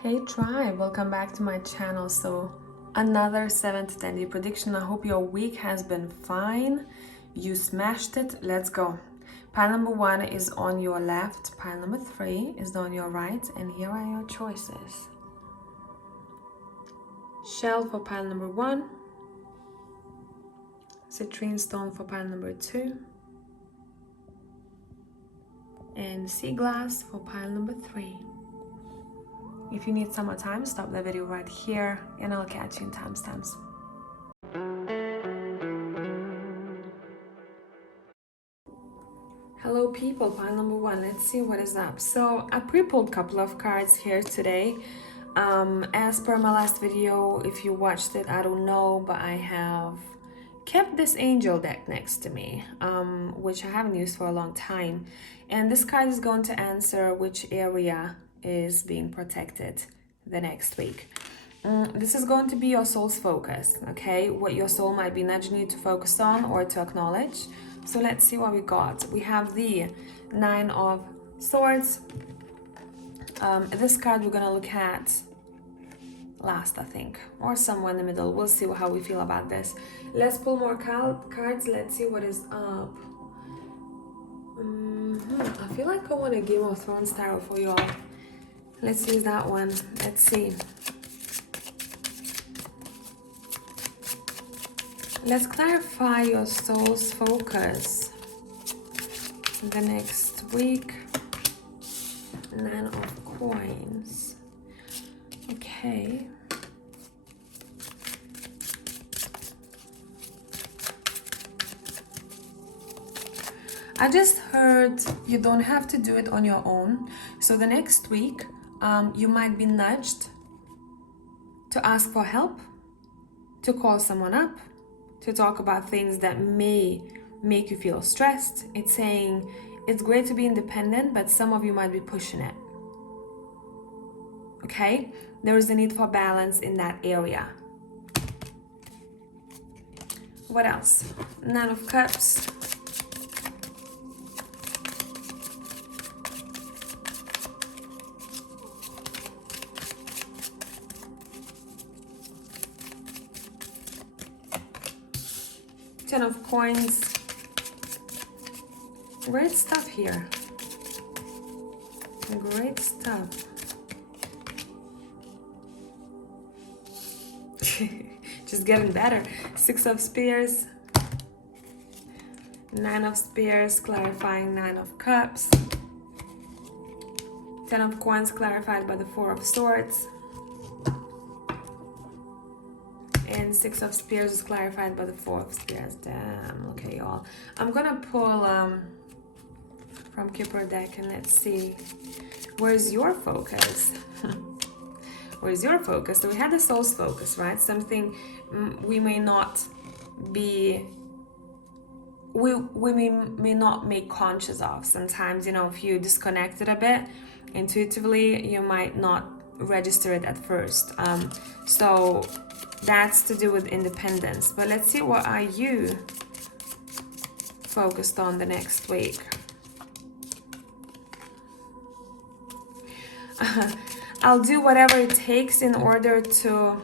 Hey tribe, welcome back to my channel. So another 7 to 10 day prediction. I hope your week has been fine. You smashed it. Let's go. Pile number 1 is on your left, pile number 3 is on your right, and here are your choices. Shell for pile number 1, citrine stone for pile number 2, and sea glass for pile number 3. If you need some more time, stop the video right here and I'll catch you in timestamps. Hello people, pile number 1, let's see what is up. So I pre-pulled a couple of cards here today. As per my last video, if you watched it, I don't know, but I have kept this angel deck next to me, which I haven't used for a long time. And this card is going to answer which area is being protected the next week. This is going to be your soul's focus, okay? What your soul might be nudging you to focus on or to acknowledge. So let's see what we got. We have the 9 of Swords. This card we're gonna look at last, I think, or somewhere in the middle. We'll see how we feel about this. Let's pull more cards. Let's see what is up. I feel like I want a Game of Thrones tarot for y'all. Let's use that one. Let's see. Let's clarify your soul's focus the next week. 9 of Coins. Okay. I just heard you don't have to do it on your own. So the next week, you might be nudged to ask for help, to call someone up, to talk about things that may make you feel stressed. It's saying it's great to be independent, but some of you might be pushing it. Okay? There is a need for balance in that area. What else? 9 of Cups. Ten of Coins. Great stuff here. Great stuff. Just getting better. 6 of Spears. 9 of Spears, clarifying 9 of Cups. 10 of Coins, clarified by the 4 of Swords. And 6 of Spears is clarified by the 4 of Spears. Damn. Okay, y'all. I'm gonna pull from Kipper deck and let's see. Where's your focus? Where's your focus? So we had the soul's focus, right? Something we may not be, we may not make conscious of. Sometimes, you know, if you disconnect it a bit intuitively, you might not register it at first. So that's to do with independence. But let's see, what are you focused on the next week? I'll do whatever it takes in order to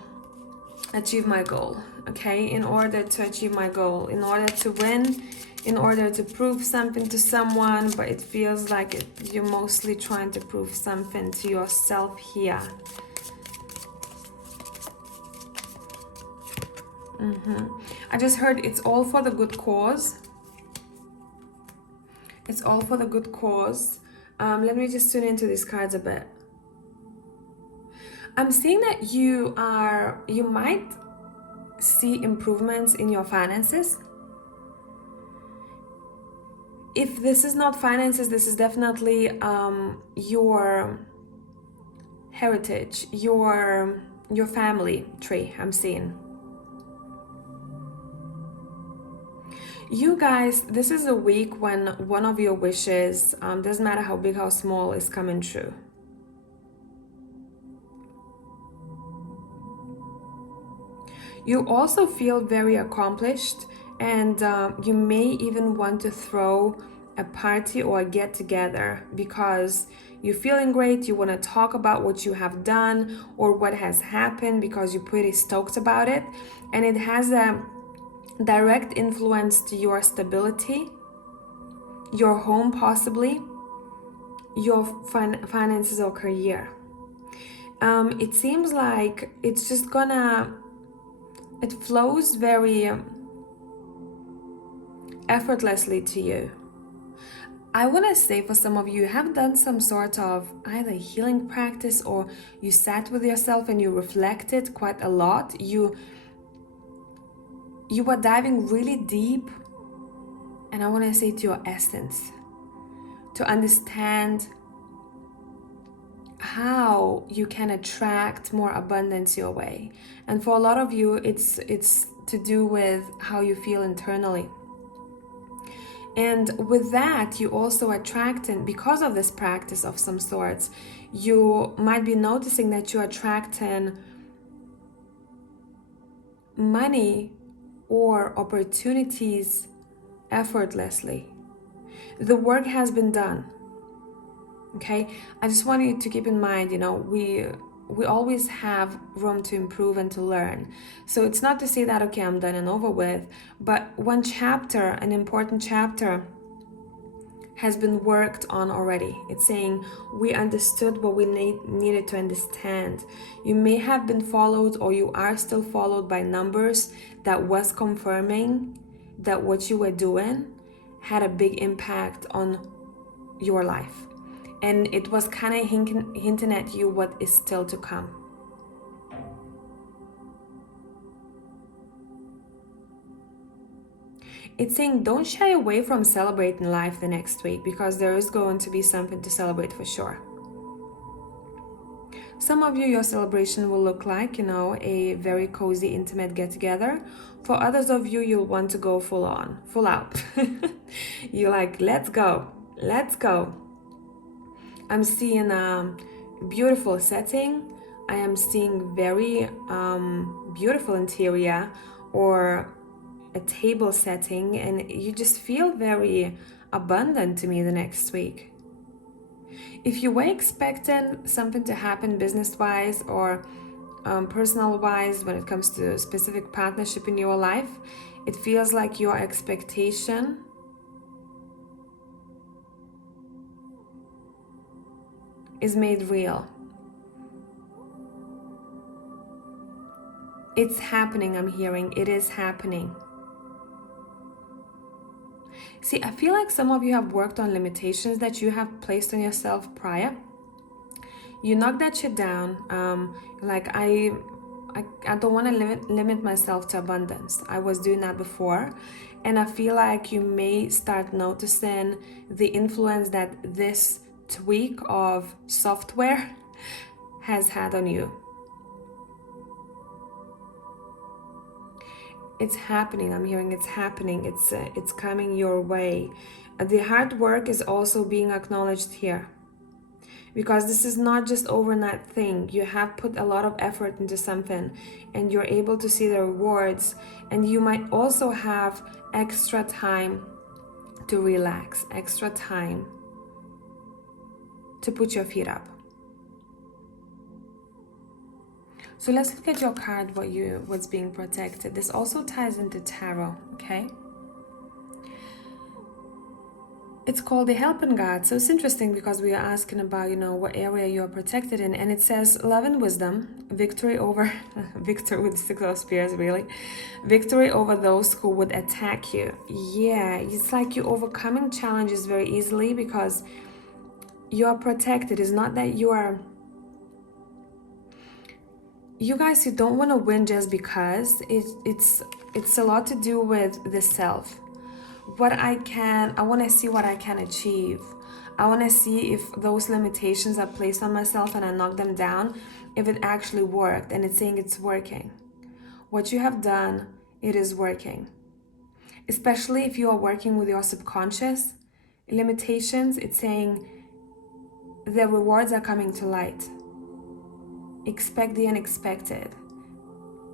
achieve my goal, okay? In order to achieve my goal, in order to win, in order to prove something to someone, but it feels like you're mostly trying to prove something to yourself here. I just heard it's all for the good cause. It's all for the good cause. Let me just tune into these cards a bit. I'm seeing that you might see improvements in your finances. If this is not finances, this is definitely your heritage, your family tree, I'm seeing. You guys, this is a week when one of your wishes, doesn't matter how big, how small, is coming true. You also feel very accomplished, and you may even want to throw a party or a get-together because you're feeling great, you want to talk about what you have done or what has happened because you're pretty stoked about it, and it has a direct influence to your stability, your home, possibly your finances or career. It seems like it's just gonna, it flows very effortlessly to you. I want to say for some of you have done some sort of either healing practice, or you sat with yourself and you reflected quite a lot. You were diving really deep, and I want to say to your essence, to understand how you can attract more abundance your way. And for a lot of you, it's to do with how you feel internally. And with that, you also attracting, because of this practice of some sorts, you might be noticing that you're attracting money or opportunities effortlessly. The work has been done. Okay, I just want you to keep in mind, we always have room to improve and to learn. So it's not to say that, okay, I'm done and over with, but one chapter, an important chapter, has been worked on already. It's saying we understood what we needed to understand. You may have been followed, or you are still followed by numbers that was confirming that what you were doing had a big impact on your life. And it was kind of hinting at you what is still to come. It's saying don't shy away from celebrating life the next week, because there is going to be something to celebrate for sure. Some of you, your celebration will look like, a very cozy, intimate get-together. For others of you, you'll want to go full out. You're like, let's go. I'm seeing a beautiful setting. I am seeing very beautiful interior, or a table setting, and you just feel very abundant to me the next week. If you were expecting something to happen business-wise or personal-wise when it comes to a specific partnership in your life, it feels like your expectation is made real. It's happening, I'm hearing. It is happening. See, I feel like some of you have worked on limitations that you have placed on yourself prior. You knock that shit down. Like, I don't want to limit myself to abundance. I was doing that before. And I feel like you may start noticing the influence that this tweak of software has had on you. It's happening. I'm hearing it's happening. It's coming your way. The hard work is also being acknowledged here, because this is not just overnight thing. You have put a lot of effort into something, and you're able to see the rewards. And you might also have extra time to relax, extra time to put your feet up. So let's look at your card, what's being protected. This also ties into tarot, okay? It's called the Helping God. So it's interesting because we are asking about, what area you are protected in. And it says love and wisdom, victory over, victory with 6 of Spears, really. Victory over those who would attack you. Yeah, it's like you're overcoming challenges very easily because you are protected. It's not that you are... You guys, you don't want to win just because. It's a lot to do with the self. I want to see what I can achieve. I want to see if those limitations are placed on myself and I knock them down, if it actually worked. And it's saying it's working. What you have done, it is working. Especially if you are working with your subconscious limitations, it's saying the rewards are coming to light. Expect the unexpected.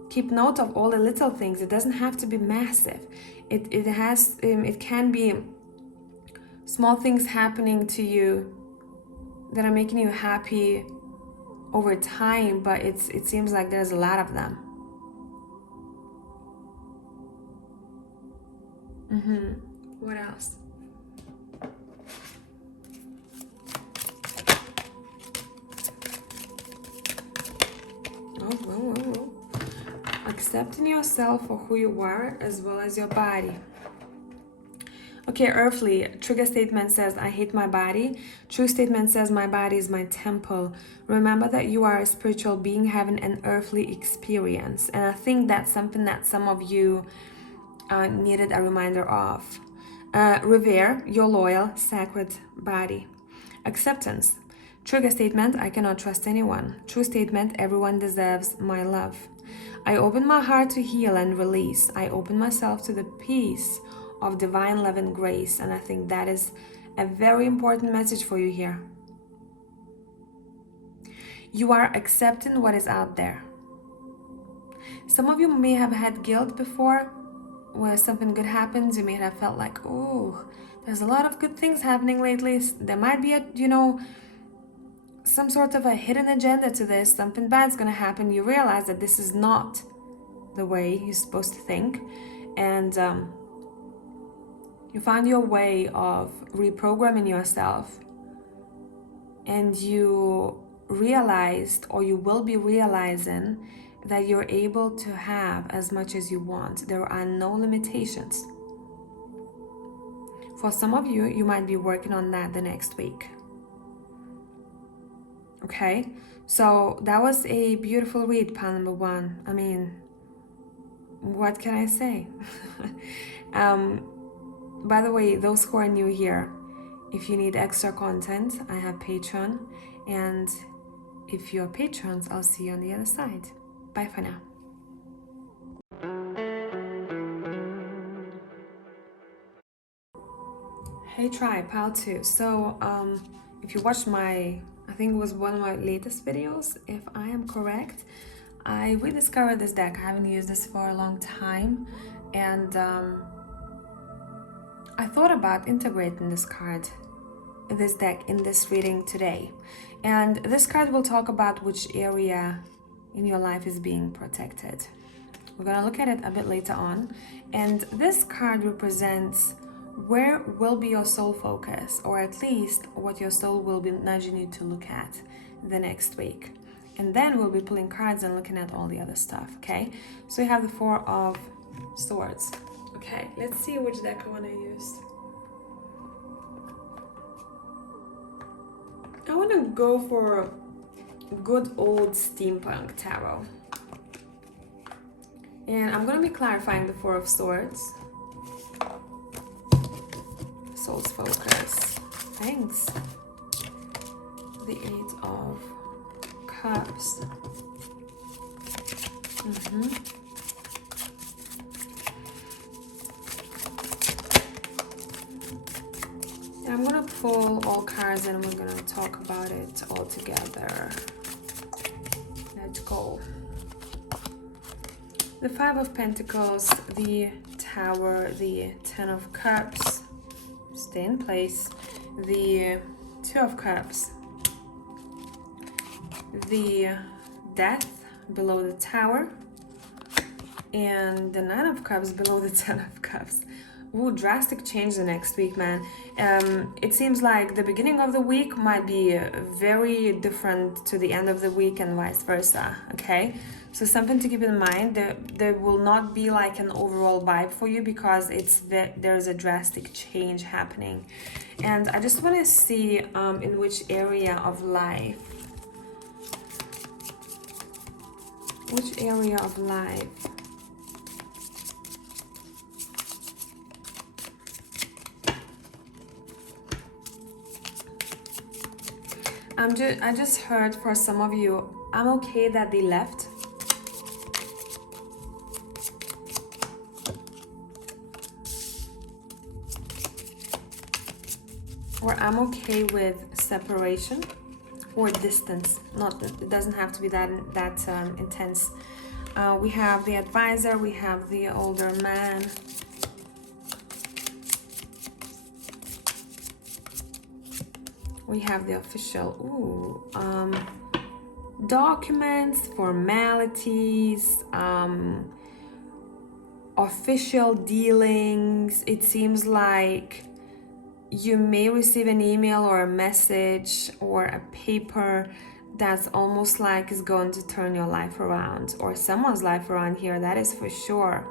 Keep note of all the little things. It doesn't have to be massive. It can be small things happening to you that are making you happy over time, but it seems like there's a lot of them. What else? Oh. Accepting yourself for who you are as well as your body. Okay, earthly, trigger statement says, I hate my body. True statement says, my body is my temple. Remember that you are a spiritual being having an earthly experience. And I think that's something that some of you needed a reminder of. Revere your loyal, sacred body. Acceptance. Trigger statement, I cannot trust anyone. True statement, everyone deserves my love. I open my heart to heal and release. I open myself to the peace of divine love and grace. And I think that is a very important message for you here. You are accepting what is out there. Some of you may have had guilt before. When something good happens, you may have felt like, oh, there's a lot of good things happening lately. There might be some sort of a hidden agenda to this. Something bad's gonna happen. You realize that this is not the way you're supposed to think, and you find your way of reprogramming yourself, and you realized, or you will be realizing, that you're able to have as much as you want. There are no limitations. For some of you, you might be working on that the next week. Okay, so that was a beautiful read, pile number 1. I mean, what can I say? By the way, those who are new here, if you need extra content, I have Patreon, and if you're patrons, I'll see you on the other side. Bye for now. Hey tribe, pile 2. So if you watched I think it was one of my latest videos, if I am correct, I rediscovered this deck. I haven't used this for a long time, and I thought about integrating this deck in this reading today. And this card will talk about which area in your life is being protected. We're gonna look at it a bit later on. And this card represents where will be your soul focus, or at least what your soul will be nudging you to look at the next week. And then we'll be pulling cards and looking at all the other stuff, okay? So you have the 4 of Swords. Okay, let's see which deck I want to use. I want to go for good old steampunk tarot. And I'm going to be clarifying the 4 of Swords. Soul's focus. Thanks. The 8 of Cups. I'm gonna pull all cards and we're gonna talk about it all together. Let's go. The 5 of Pentacles, the Tower, the 10 of Cups, stay in place, the 2 of Cups, the Death below the Tower, and the 9 of Cups below the 10 of Cups. Ooh, drastic change the next week, man. It seems like the beginning of the week might be very different to the end of the week and vice versa, okay? So something to keep in mind, there will not be like an overall vibe for you because there's a drastic change happening. And I just want to see in which area of life. Which area of life? I just heard for some of you, I'm okay that they left. Or I'm okay with separation or distance. It doesn't have to be that intense. We have the Advisor, we have the Older Man. We have the official, documents, formalities, official dealings. It seems like you may receive an email or a message or a paper that's almost like is going to turn your life around, or someone's life around here, that is for sure.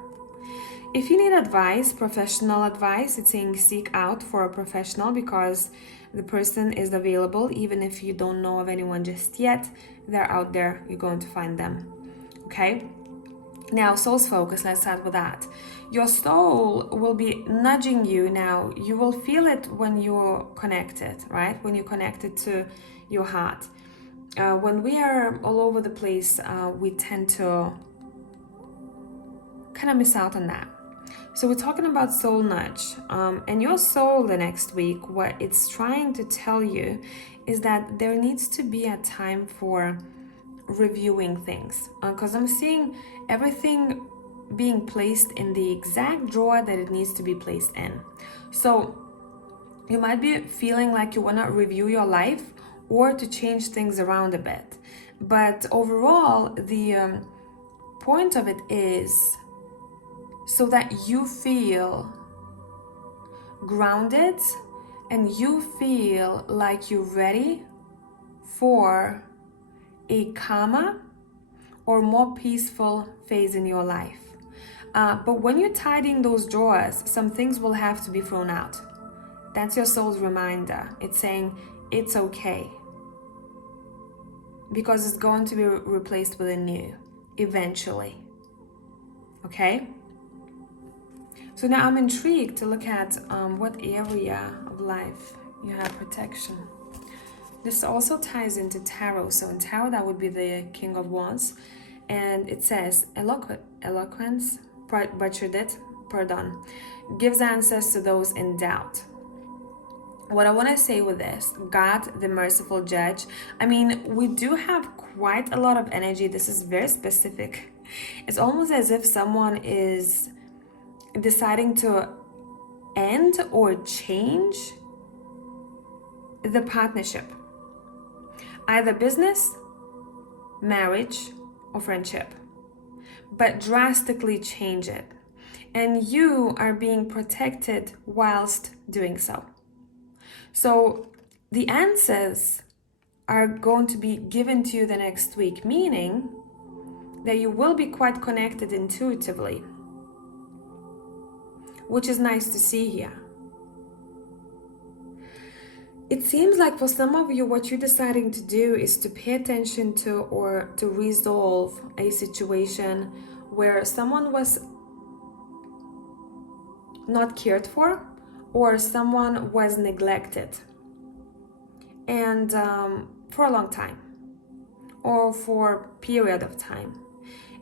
If you need advice, professional advice, it's saying seek out for a professional, because the person is available. Even if you don't know of anyone just yet, they're out there, you're going to find them. Okay? Now, soul's focus, let's start with that. Your soul will be nudging you now. You will feel it when you're connected, right? When you're connected to your heart. When we are all over the place, we tend to kind of miss out on that. So we're talking about soul nudge, and your soul the next week, what it's trying to tell you is that there needs to be a time for reviewing things, because I'm seeing everything being placed in the exact drawer that it needs to be placed in. So you might be feeling like you want to review your life or to change things around a bit, but overall the point of it is so that you feel grounded and you feel like you're ready for a calmer or more peaceful phase in your life. But when you're tidying those drawers, some things will have to be thrown out. That's your soul's reminder. It's saying it's okay, because it's going to be replaced with a new eventually. Okay? So now I'm intrigued to look at what area of life you have protection. This also ties into tarot. So in tarot, that would be the King of Wands. And it says, eloquence, butchered it, pardon, gives answers to those in doubt. What I want to say with this, God, the merciful judge, I mean, we do have quite a lot of energy. This is very specific. It's almost as if someone is deciding to end or change the partnership, either business, marriage, or friendship, but drastically change it. And you are being protected whilst doing so. So the answers are going to be given to you the next week, meaning that you will be quite connected intuitively, which is nice to see here. It seems like for some of you, what you're deciding to do is to pay attention to or to resolve a situation where someone was not cared for or someone was neglected, and for a long time or for a period of time.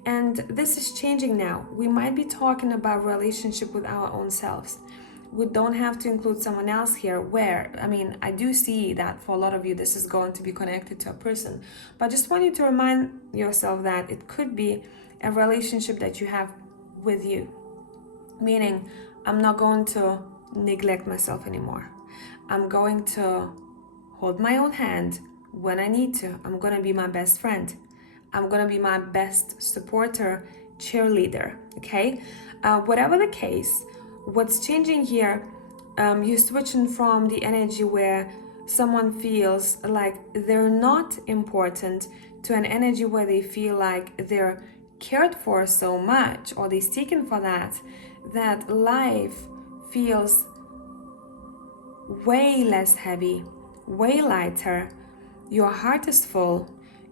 And this is changing now. We might be talking about relationship with our own selves. We don't have to include someone else here, where, I mean, I do see that for a lot of you, this is going to be connected to a person. But I just want you to remind yourself that it could be a relationship that you have with you. Meaning, I'm not going to neglect myself anymore. I'm going to hold my own hand when I need to. I'm going to be my best friend. I'm going to be my best supporter, cheerleader, okay? Whatever the case, what's changing here, you're switching from the energy where someone feels like they're not important to an energy where they feel like they're cared for so much, or they're seeking for that life feels way less heavy, way lighter. Your heart is full.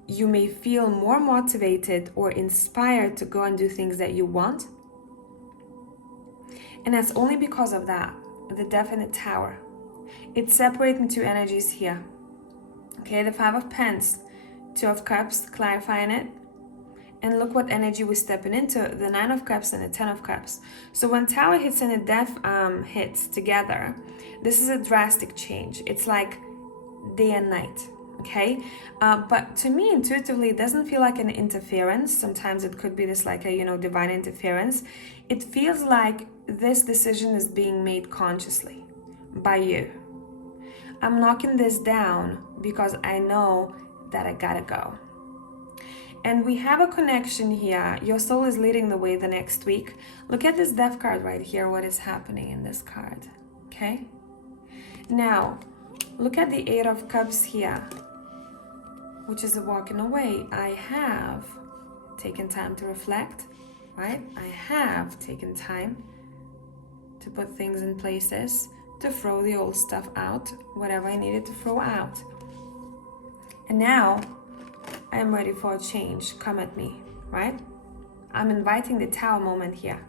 You may feel more motivated or inspired to go and do things that you want. And that's only because of that, the definite tower. It's separating two energies here. Okay, the Five of Pents, Two of Cups, clarifying it. And look what energy we're stepping into, the Nine of Cups and the Ten of Cups. So when Tower hits and the Death hits together, this is a drastic change. It's like day and night, okay? But to me, intuitively, it doesn't feel like an interference. Sometimes it could be this like a, divine interference. It feels like this decision is being made consciously by you. I'm knocking this down because I know that I gotta go. And we have a connection here. Your soul is leading the way the next week. Look at this death card right here, what is happening in this card, okay? Now, look at the Eight of Cups here, which is a walking away. I have taken time to reflect, right? I have taken time to put things in places, to throw the old stuff out, whatever I needed to throw out. And now, I am ready for a change. Come at me, right? I'm inviting the Tower moment here.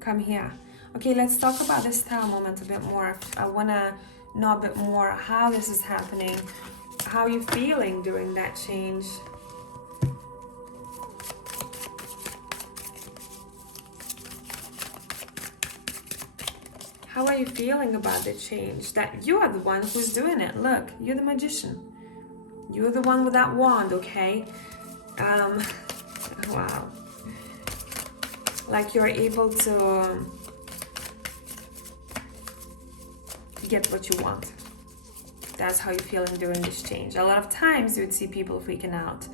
Come here. Okay, let's talk about this Tower moment a bit more. I want to know a bit more how this is happening. How are you feeling during that change? How are you feeling about the change? That you are the one who's doing it. Look, you're the magician. You're the one with that wand, okay? Wow. Like you're able to get what you want. That's how you're feeling during this change. A lot of times you would see people freaking out,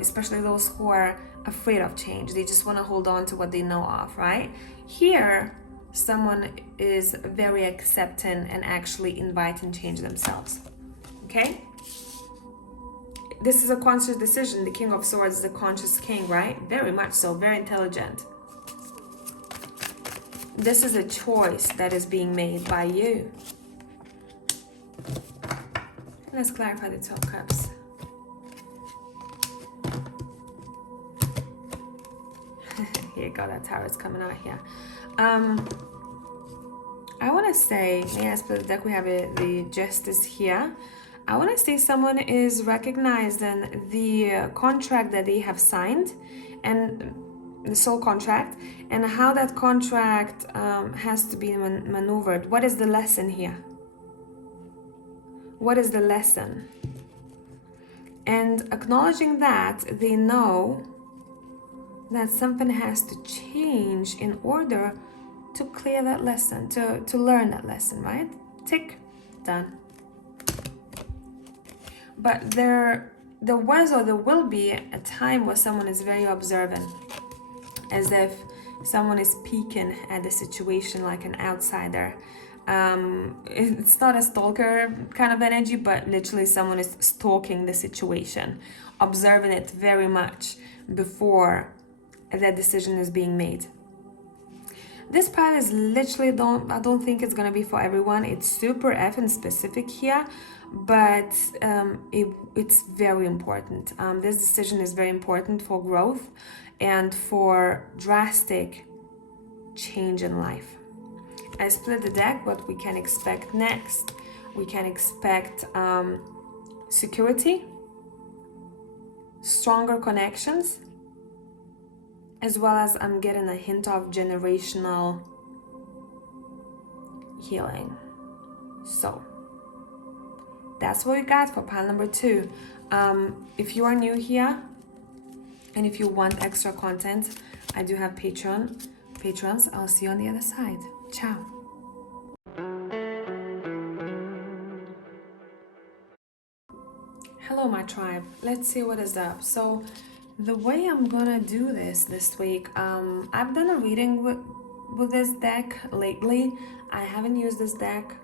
especially those who are afraid of change. They just want to hold on to what they know of, right? Here, someone is very accepting and actually inviting change themselves, okay? This is a conscious decision. The King of Swords is the conscious king, right? Very much so, very intelligent. This is a choice that is being made by you. Let's clarify the Two of Cups. Here you go, that Tower is coming out here. I want to say, may I split the deck? We have the Justice here. I want to say someone is recognizing the contract that they have signed and the soul contract and how that contract has to be maneuvered. What is the lesson here? What is the lesson? And acknowledging that, they know that something has to change in order to clear that lesson, to learn that lesson, right? Tick, done. But there was or there will be a time where someone is very observant, as if someone is peeking at the situation like an outsider. It's not a stalker kind of energy, but literally someone is stalking the situation, observing it very much before that decision is being made. This path is literally, I don't think it's gonna be for everyone. It's super effing specific here, but it's very important. This decision is very important for growth and for drastic change in life. I split the deck. What we can expect next, we can expect security, stronger connections, as well as I'm getting a hint of generational healing. So that's what we got for pile number 2. If you are new here and if you want extra content, I do have patrons. I'll see you on the other side. Ciao. Hello, my tribe. Let's see what is up. So the way I'm gonna do this week, I've done a reading with this deck lately. I haven't used this deck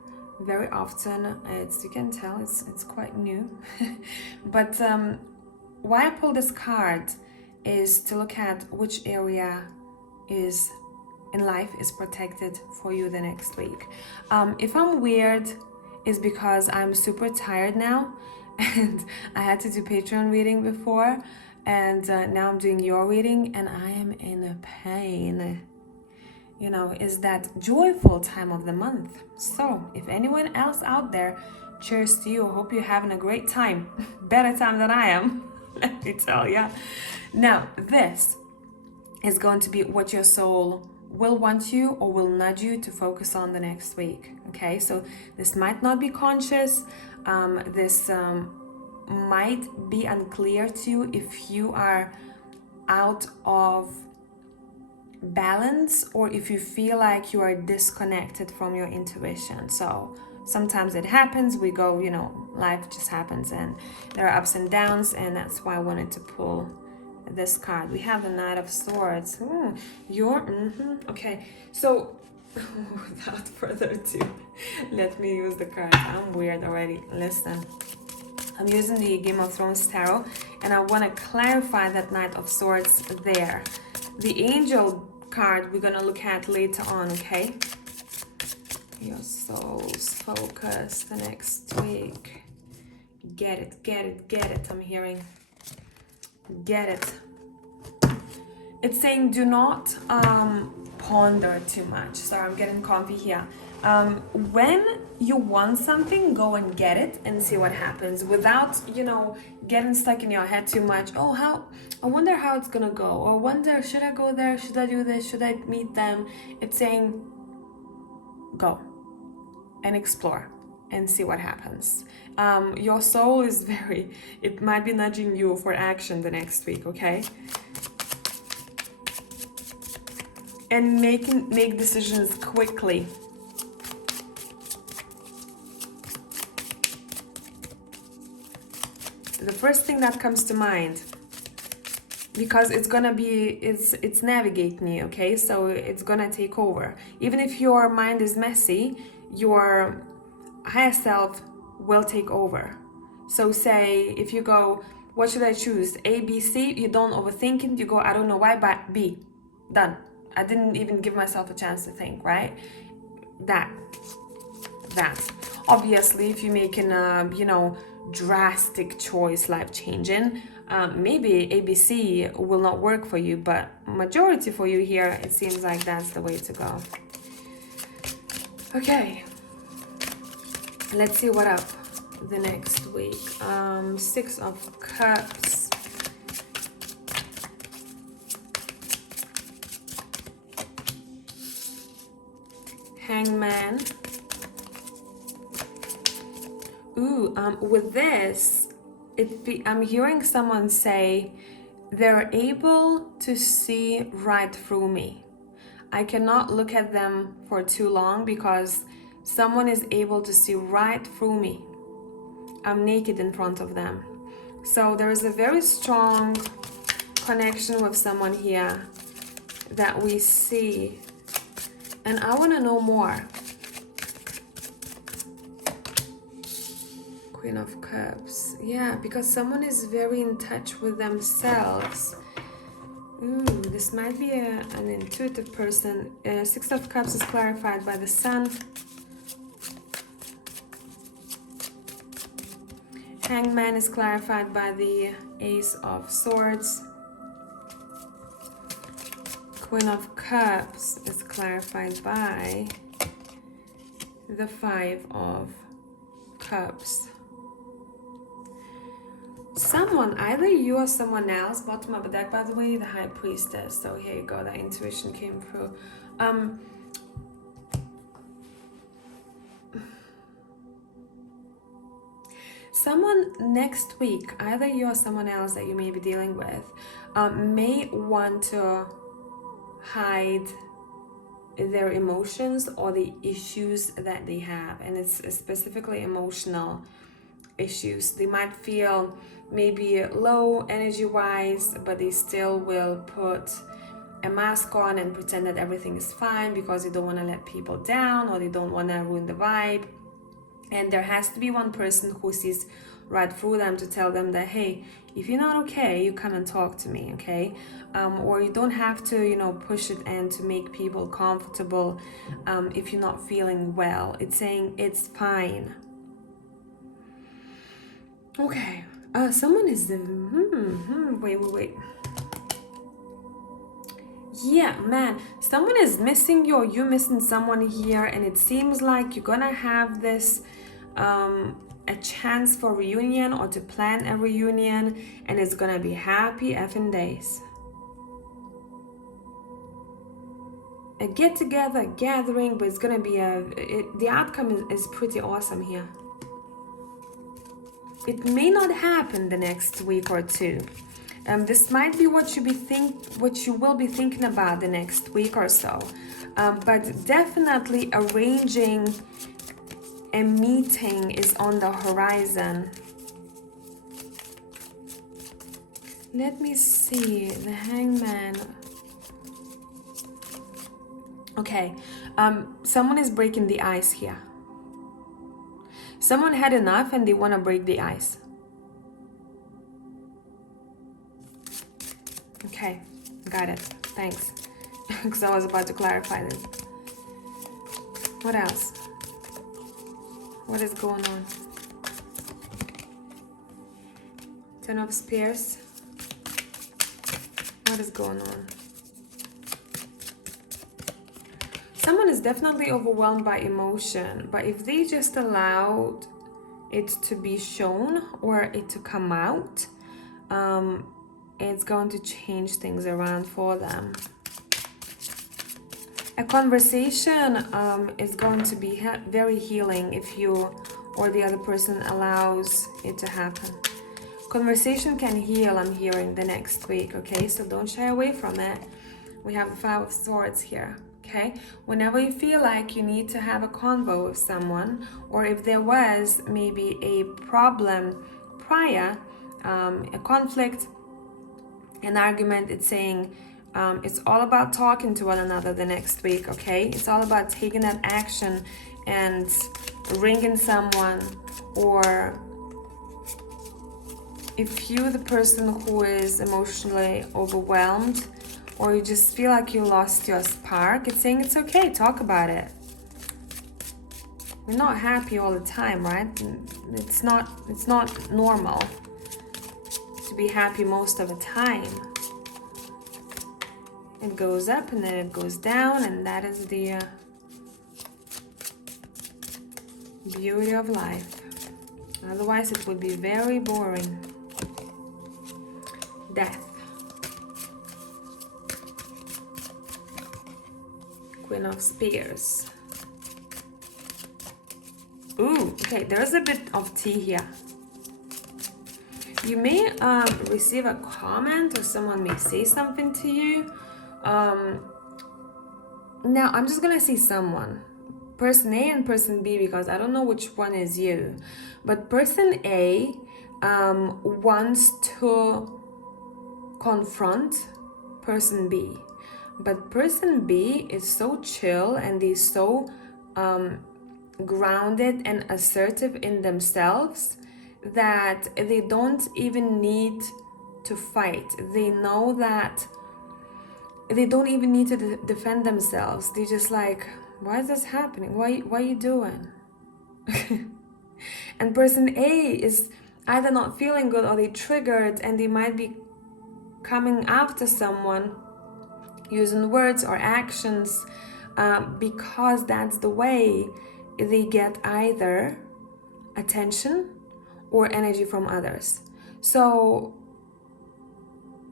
very often. You can tell it's quite new. But why I pulled this card is to look at which area is in life is protected for you the next week. If I'm weird, it's because I'm super tired now and I had to do Patreon reading before, and now I'm doing your reading and I am in a pain. You know, it's that joyful time of the month. So if anyone else out there, cheers to you. I hope you're having a great time. Better time than I am, let me tell ya. Now, this is going to be what your soul will want you or will nudge you to focus on the next week. Okay, so this might not be conscious. This might be unclear to you if you are out of balance or if you feel like you are disconnected from your intuition. So sometimes it happens, we go, you know, life just happens and there are ups and downs, and that's why I wanted to pull this card. We have the Knight of Swords. Okay, so without further ado, let me use the card. I'm weird already. Listen, I'm using the Game of Thrones Tarot, and I want to clarify that Knight of Swords there. The Angel card we're going to look at later on, okay? Your soul's focus the next week. Get it, get it, get it, I'm hearing. Get it. It's saying do not ponder too much. Sorry, I'm getting comfy here. When you want something, go and get it and see what happens without, you know, getting stuck in your head too much. Oh, I wonder how it's gonna go, or wonder, should I go there, should I do this, should I meet them? It's saying go and explore and see what happens. Your soul is it might be nudging you for action the next week, okay? And make decisions quickly. The first thing that comes to mind, because it's gonna be, it's navigating you, okay? So it's gonna take over. Even if your mind is messy, your higher self will take over. So say if you go, what should I choose? A, B, C, you don't overthink it, you go, I don't know why, but B, done. I didn't even give myself a chance to think, right? That. Obviously, if you're making a, you know, drastic choice, life-changing, maybe ABC will not work for you, but majority for you here, it seems like that's the way to go. Okay, let's see what up the next week. 6 of Cups. Hangman. Ooh, with this, I'm hearing someone say they're able to see right through me. I cannot look at them for too long because someone is able to see right through me. I'm naked in front of them. So there is a very strong connection with someone here that we see. And I want to know more. Queen of Cups. Yeah, because someone is very in touch with themselves. Ooh, this might be an intuitive person. 6 of Cups is clarified by the Sun. Hangman is clarified by the Ace of Swords. Queen of Cups is clarified by the 5 of Cups. Someone, either you or someone else, bottom of the deck, by the way, the High Priestess. So here you go, that intuition came through. Someone next week, either you or someone else that you may be dealing with, may want to hide their emotions or the issues that they have, and it's specifically emotional issues. They might feel maybe low energy wise, but they still will put a mask on and pretend that everything is fine because they don't want to let people down, or they don't want to ruin the vibe. And there has to be one person who sees right through them to tell them that, hey, if you're not okay, you come and talk to me, okay? Or you don't have to, you know, push it and to make people comfortable if you're not feeling well. It's saying it's fine. Okay, someone is wait. Yeah, man, someone is missing you, or you're missing someone here, and it seems like you're gonna have this a chance for reunion or to plan a reunion, and it's gonna be happy effing days. A get together, a gathering, but it's gonna be the outcome is pretty awesome here. It may not happen the next week or two. This might be what you will be thinking about the next week or so. But definitely arranging a meeting is on the horizon. Let me see, the Hangman. Okay, someone is breaking the ice here. Someone had enough and they want to break the ice. Okay, got it. Thanks. Because I was about to clarify this. What else? What is going on? Ten of Spears. What is going on? Someone is definitely overwhelmed by emotion, but if they just allowed it to be shown or it to come out, it's going to change things around for them. A conversation is going to be very healing if you or the other person allows it to happen. Conversation can heal, I'm hearing, the next week, okay? So don't shy away from it. We have the Five of Swords here, okay? Whenever you feel like you need to have a convo with someone, or if there was maybe a problem prior, a conflict, an argument, it's saying it's all about talking to one another the next week, okay? It's all about taking that action and ringing someone, or if you're the person who is emotionally overwhelmed, or you just feel like you lost your spark, it's saying it's okay, talk about it. We're not happy all the time, right? It's not normal to be happy most of the time. It goes up and then it goes down, and that is the beauty of life. Otherwise it would be very boring. Death. Queen of Spears. Ooh, okay, there's a bit of tea here. You may receive a comment, or someone may say something to you. Now, I'm just gonna say someone. Person A and person B, because I don't know which one is you. But person A wants to confront person B. But person B is so chill and is so grounded and assertive in themselves that they don't even need to fight. They know that they don't even need to defend themselves. They just like, why is this happening? Why are you doing? And person A is either not feeling good, or they triggered and they might be coming after someone using words or actions because that's the way they get either attention or energy from others. So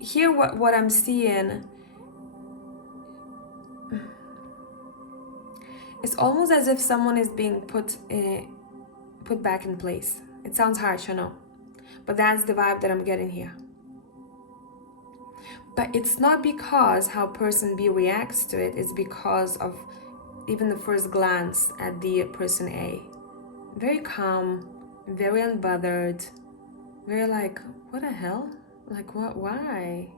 here what I'm seeing, it's almost as if someone is being put back in place. It sounds harsh, I know, but that's the vibe that I'm getting here. But it's not because how person B reacts to it, it's because of even the first glance at the person A. Very calm, very unbothered, very like, what the hell? Like, what? Why?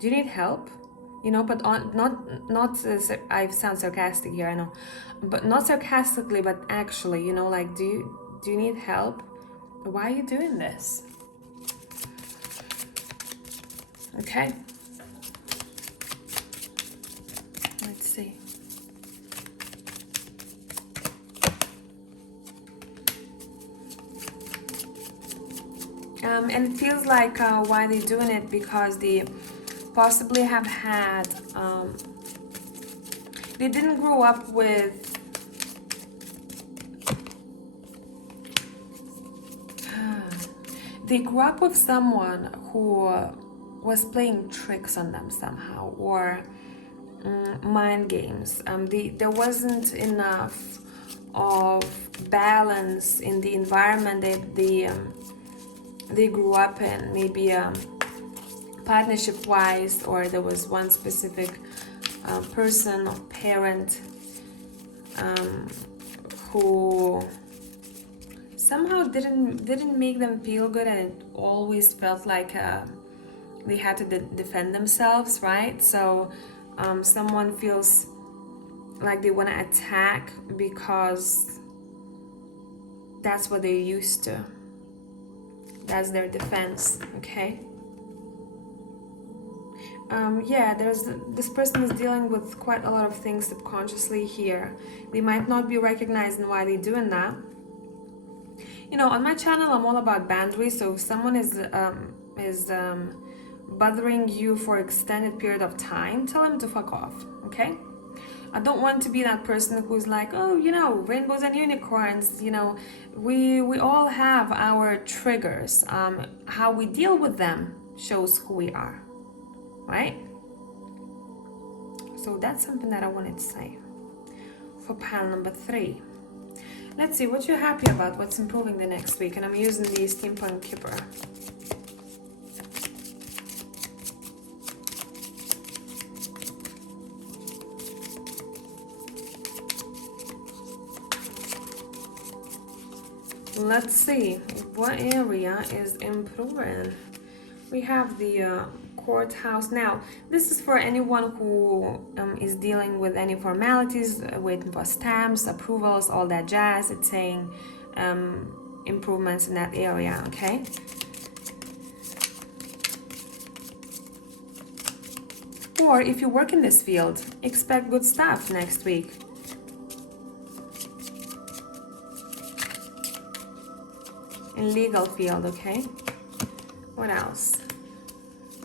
Do you need help? You know, but not I sound sarcastic here, I know, but not sarcastically, but actually, you know, like, do you need help? Why are you doing this? Okay. Let's see. And it feels like why they're doing it, because they possibly have had, they didn't grow up with, they grew up with someone who was playing tricks on them somehow, or mind games. There wasn't enough of balance in the environment that they grew up in, maybe partnership-wise, or there was one specific person or parent who somehow didn't make them feel good, and it always felt like they had to defend themselves, right? So someone feels like they want to attack because that's what they're used to. That's their defense, okay? Yeah, this person is dealing with quite a lot of things subconsciously here. They might not be recognizing why they're doing that. You know, on my channel, I'm all about boundaries. So if someone is bothering you for extended period of time, tell them to fuck off, okay? I don't want to be that person who's like, oh, you know, rainbows and unicorns, you know, we all have our triggers. How we deal with them shows who we are, right? So that's something that I wanted to say for pile number 3. Let's see what you're happy about, what's improving the next week. And I'm using the Steampunk Kipper. Let's see what area is improving. We have the courthouse. Now, this is for anyone who is dealing with any formalities, waiting for stamps, approvals, all that jazz. It's saying improvements in that area, okay? Or if you work in this field, expect good stuff next week. In legal field, okay? What else?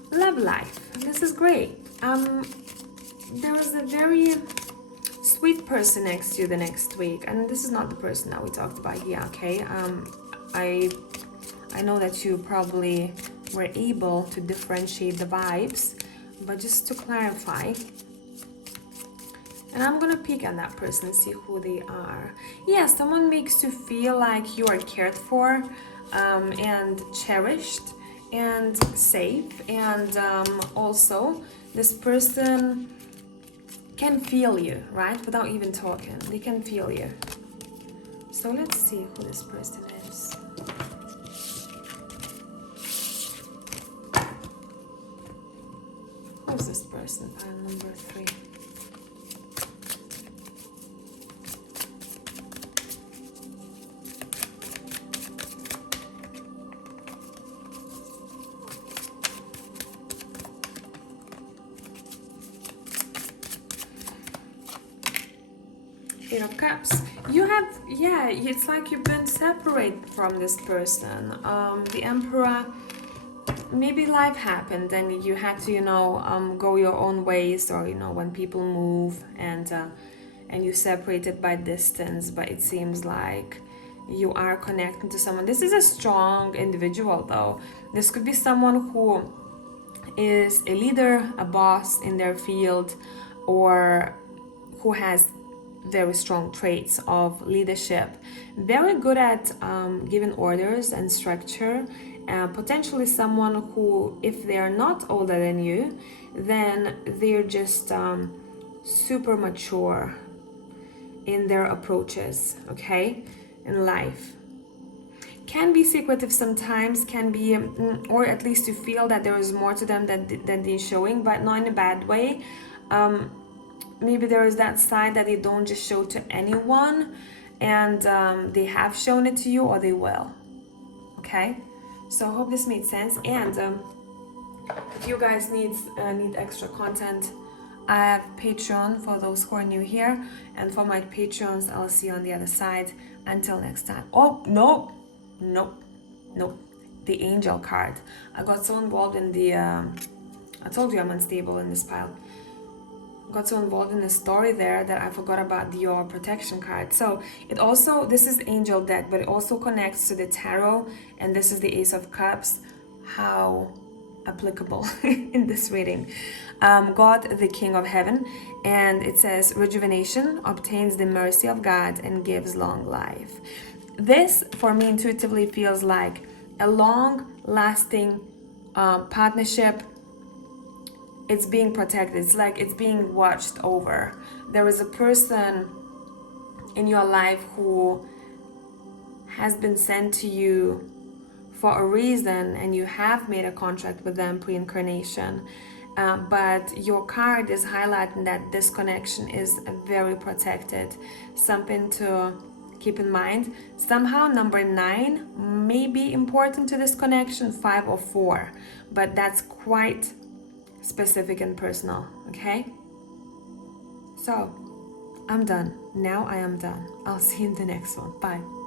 Love life. This is great. There is a very sweet person next to you the next week, and this is not the person that we talked about here, okay? I know that you probably were able to differentiate the vibes, but just to clarify, and I'm gonna peek at that person and see who they are. Yeah, someone makes you feel like you are cared for and cherished and safe, and also this person can feel you, right? Without even talking, they can feel you. So let's see who this person is. Who's this person? Pile number 3. Eight of Cups. You have, yeah, it's like you've been separated from this person. The Emperor, maybe life happened and you had to, you know, go your own ways, or, you know, when people move and you separated by distance, but it seems like you are connecting to someone. This is a strong individual though. This could be someone who is a leader, a boss in their field, or who has very strong traits of leadership, very good at giving orders and structure, potentially someone who, if they're not older than you, then they're just super mature in their approaches, okay, in life. Can be secretive sometimes, can be, or at least you feel that there is more to them than they're showing, but not in a bad way. Maybe there is that side that they don't just show to anyone, and they have shown it to you, or they will. Okay, so I hope this made sense. And if you guys need extra content, I have Patreon for those who are new here, and for my Patreons, I'll see you on the other side. Until next time. Oh no, the angel card. I got so involved in the I told you I'm unstable in this pile. Got so involved in the story there that I forgot about your protection card. So it also, this is the angel deck, but it also connects to the tarot, and this is the Ace of Cups. How applicable in this reading. God, the King of Heaven, and it says rejuvenation obtains the mercy of God and gives long life. This for me intuitively feels like a long-lasting partnership. It's being protected. It's like it's being watched over. There is a person in your life who has been sent to you for a reason, and you have made a contract with them pre-incarnation, but your card is highlighting that this connection is very protected. Something to keep in mind. Somehow number 9 may be important to this connection, 5 or 4, but that's quite specific and personal. Okay, so I'm done now. I am done. I'll see you in the next one. Bye.